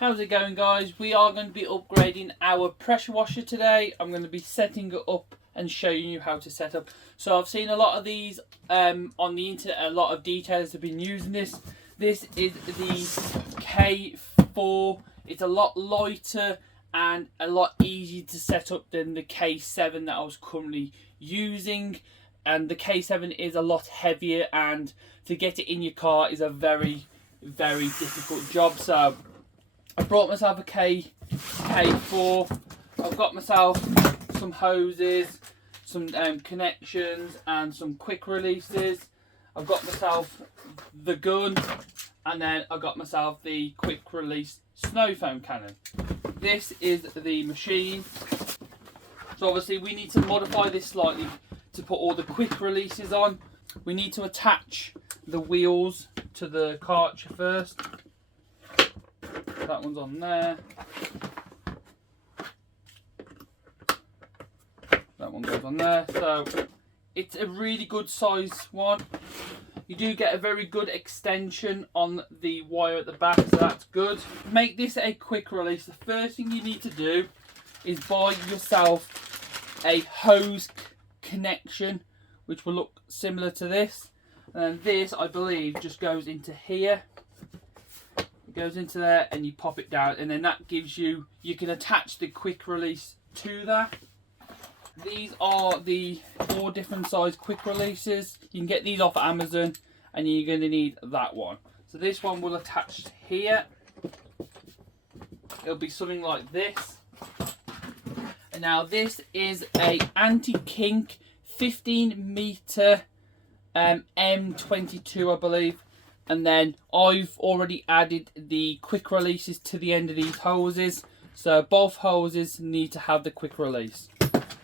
How's it going, guys? We are going to be upgrading our pressure washer today. I'm going to be setting it up and showing you how to set up. So I've seen a lot of these on the internet. A lot of detailers have been using this. This is the K4. It's a lot lighter and a lot easier to set up than the K7 that I was currently using. And the K7 is a lot heavier, and to get it in your car is a very, very difficult job. So I brought myself a K4. I've got myself some hoses, some connections and some quick releases. I've got myself the gun, and then I got myself the quick release snow foam cannon. This is the machine. So obviously we need to modify this slightly to put all the quick releases on. We need to attach the wheels to the Karcher first. That one's on there. That one goes on there. So it's a really good size one. You do get a very good extension on the wire at the back, so that's good. Make this a quick release. The first thing you need to do is buy yourself a hose connection, which will look similar to this. And this, I believe, just goes into here. Goes into there and you pop it down, and then that gives you, you can attach the quick release to that. These are the 4 different size quick releases. You can get these off Amazon, and you're going to need that one. So this one will attach here. It'll be something like this. And now this is a anti-kink 15 meter M22, I believe. And then I've already added the quick releases to the end of these hoses. So both hoses need to have the quick release.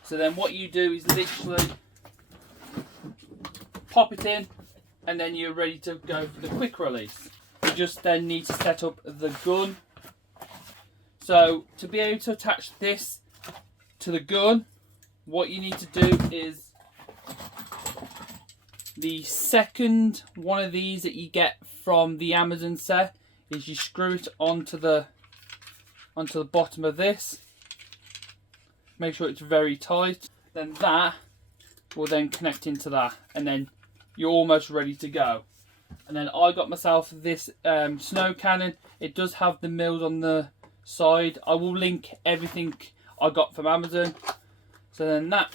So then what you do is literally pop it in, and then you're ready to go for the quick release. You just then need to set up the gun. So to be able to attach this to the gun, what you need to do is the second one of these that you get from the Amazon set is you screw it onto the bottom of this. Make sure it's very tight. Then that will then connect into that, and then you're almost ready to go. And then I got myself this snow cannon. It does have the mills on the side. I will link everything I got from Amazon. So then that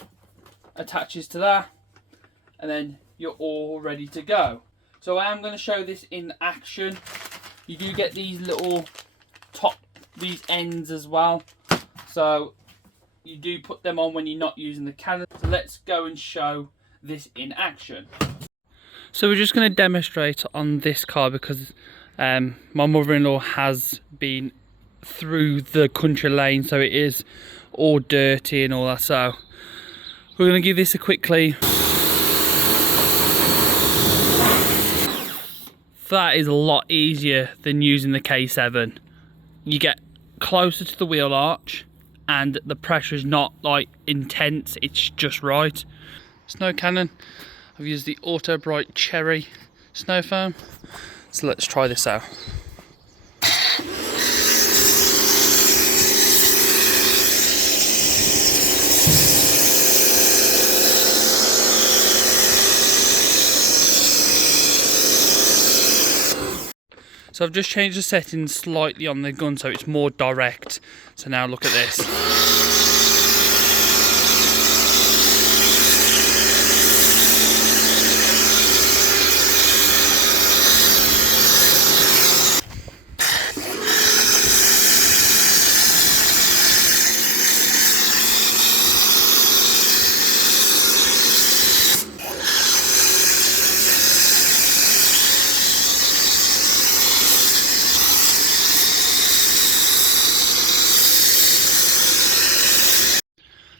attaches to that, and then you're all ready to go. So I am going to show this in action. You do get these little these ends as well. So you do put them on when you're not using the cannon. So let's go and show this in action. So we're just going to demonstrate on this car because my mother-in-law has been through the country lane, so it is all dirty and all that. So we're going to give this a quick clean. That is a lot easier than using the K7. You get closer to the wheel arch and the pressure is not like intense, it's just right. Snow cannon, I've used the Auto Bright Cherry snow foam. So let's try this out. So I've just changed the settings slightly on the gun so it's more direct. So now look at this.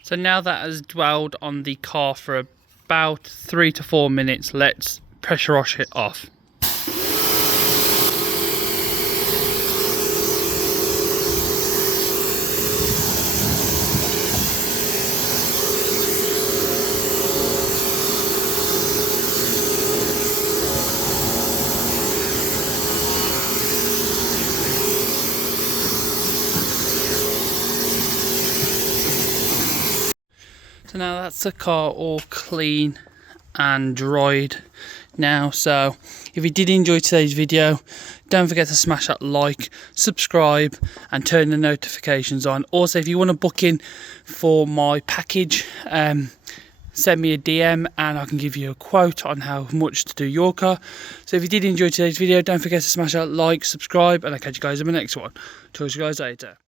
So now that has dwelled on the car for about 3 to 4 minutes, let's pressure wash it off. So now that's the car all clean and dried now. So if you did enjoy today's video, don't forget to smash that like, subscribe and turn the notifications on. Also, if you want to book in for my package, send me a DM and I can give you a quote on how much to do your car. So if you did enjoy today's video, don't forget to smash that like, subscribe, and I'll catch you guys in the next one. Talk to you guys later.